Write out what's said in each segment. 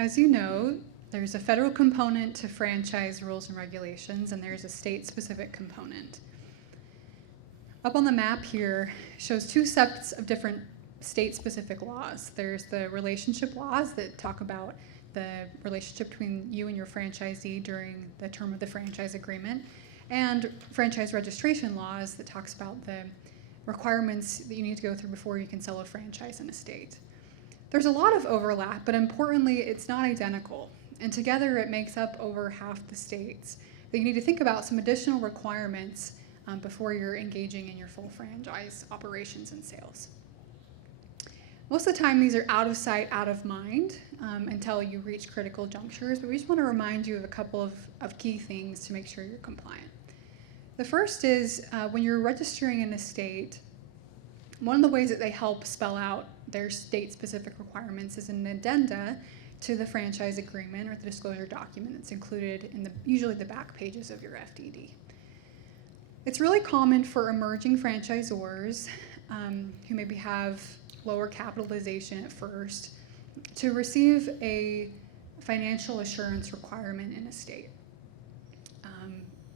As you know, there's a federal component to franchise rules and regulations, and there's a state-specific component. Up on the map here shows two sets of different state-specific laws. There's the relationship laws that talk about the relationship between you and your franchisee during the term of the franchise agreement, and franchise registration laws that talks about the requirements that you need to go through before you can sell a franchise in a state. There's a lot of overlap, but importantly, it's not identical. And together it makes up over half the states that you need to think about some additional requirements before you're engaging in your full franchise operations and sales. Most of the time, these are out of sight, out of mind until you reach critical junctures, but we just want to remind you of a couple of key things to make sure you're compliant. The first is when you're registering in a state, one of the ways that they help spell out their state-specific requirements is an addenda to the franchise agreement or the disclosure document that's included in usually the back pages of your FDD. It's really common for emerging franchisors who maybe have lower capitalization at first to receive a financial assurance requirement in a state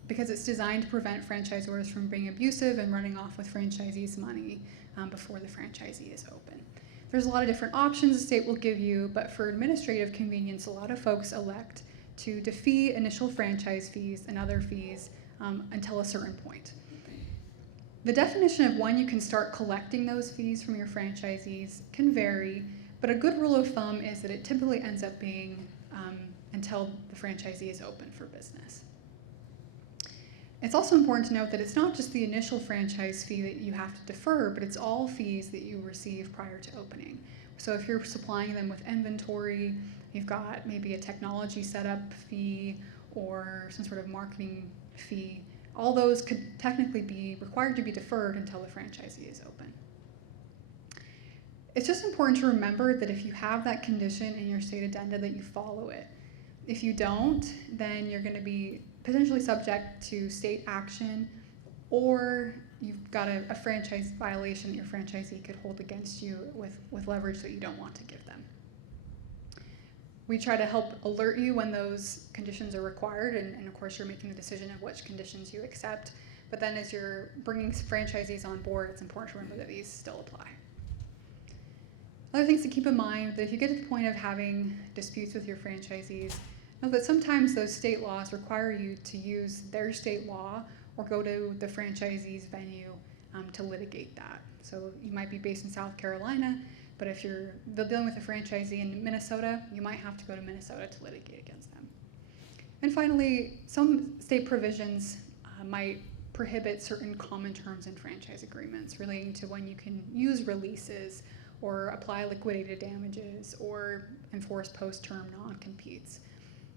because it's designed to prevent franchisors from being abusive and running off with franchisees' money before the franchisee is open. There's a lot of different options the state will give you, but for administrative convenience, a lot of folks elect to defee initial franchise fees and other fees until a certain point. The definition of when you can start collecting those fees from your franchisees can vary, but a good rule of thumb is that it typically ends up being until the franchisee is open for business. It's also important to note that it's not just the initial franchise fee that you have to defer, but it's all fees that you receive prior to opening. So if you're supplying them with inventory, you've got maybe a technology setup fee or some sort of marketing fee, all those could technically be required to be deferred until the franchisee is open. It's just important to remember that if you have that condition in your state addenda that you follow it. If you don't, then you're going to be potentially subject to state action, or you've got a franchise violation that your franchisee could hold against you with leverage that you don't want to give them. We try to help alert you when those conditions are required, and of course you're making the decision of which conditions you accept, but then as you're bringing franchisees on board, it's important to remember that these still apply. Other things to keep in mind, that if you get to the point of having disputes with your franchisees, know that sometimes those state laws require you to use their state law or go to the franchisee's venue to litigate that. So you might be based in South Carolina, but if you're dealing with a franchisee in Minnesota, you might have to go to Minnesota to litigate against them. And finally, some state provisions might prohibit certain common terms in franchise agreements relating to when you can use releases or apply liquidated damages or enforce post-term non-competes.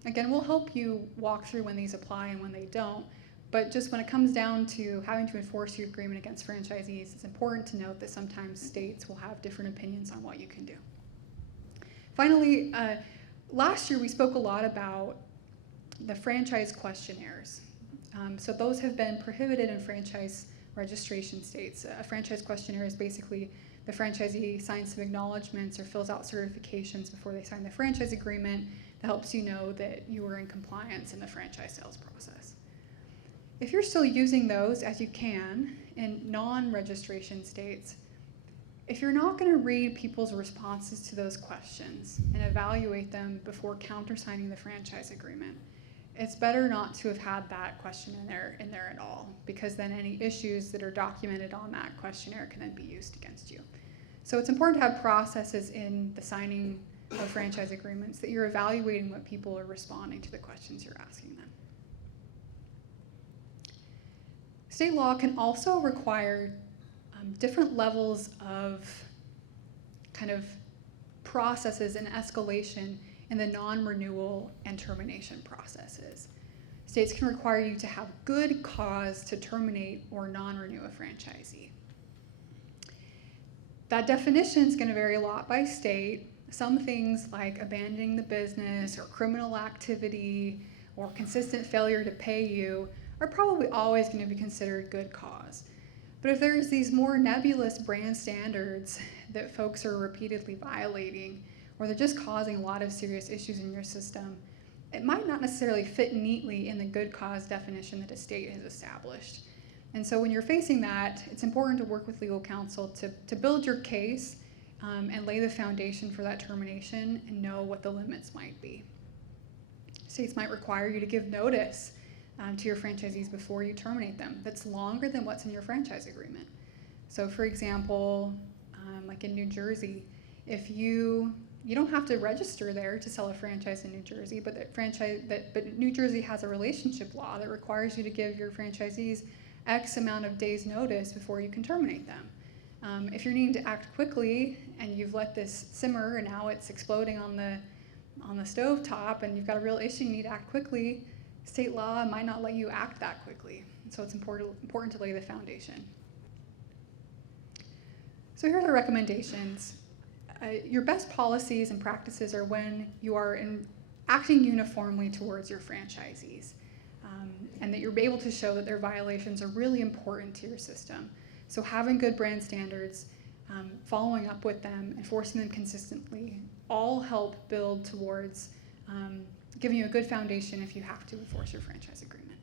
Again, we'll help you walk through when these apply and when they don't, but just when it comes down to having to enforce your agreement against franchisees, it's important to note that sometimes states will have different opinions on what you can do. Finally, last year we spoke a lot about the franchise questionnaires. So those have been prohibited in franchise registration states. A franchise questionnaire is basically the franchisee signs some acknowledgments or fills out certifications before they sign the franchise agreement that helps you know that you are in compliance in the franchise sales process. If you're still using those, as you can, in non-registration states, if you're not going to read people's responses to those questions and evaluate them before countersigning the franchise agreement, it's better not to have had that question in there at all, because then any issues that are documented on that questionnaire can then be used against you. So it's important to have processes in the signing of franchise agreements that you're evaluating what people are responding to the questions you're asking them. State law can also require different levels of kind of processes and escalation in the non-renewal and termination processes. States can require you to have good cause to terminate or non-renew a franchisee. That definition is going to vary a lot by state. Some things like abandoning the business or criminal activity or consistent failure to pay you are probably always going to be considered good cause. But if there's these more nebulous brand standards that folks are repeatedly violating, or they're just causing a lot of serious issues in your system, it might not necessarily fit neatly in the good cause definition that a state has established. And so when you're facing that, it's important to work with legal counsel to build your case and lay the foundation for that termination and know what the limits might be. States might require you to give notice to your franchisees before you terminate them that's longer than what's in your franchise agreement. So for example, like in New Jersey, if you don't have to register there to sell a franchise in New Jersey, but New Jersey has a relationship law that requires you to give your franchisees X amount of days notice before you can terminate them. If you're needing to act quickly and you've let this simmer and now it's exploding on the stove top and you've got a real issue, you need to act quickly, state law might not let you act that quickly. So it's important to lay the foundation. So here are the recommendations. Your best policies and practices are when you are acting uniformly towards your franchisees, and that you're able to show that their violations are really important to your system. So having good brand standards, following up with them, enforcing them consistently, all help build towards giving you a good foundation if you have to enforce your franchise agreement.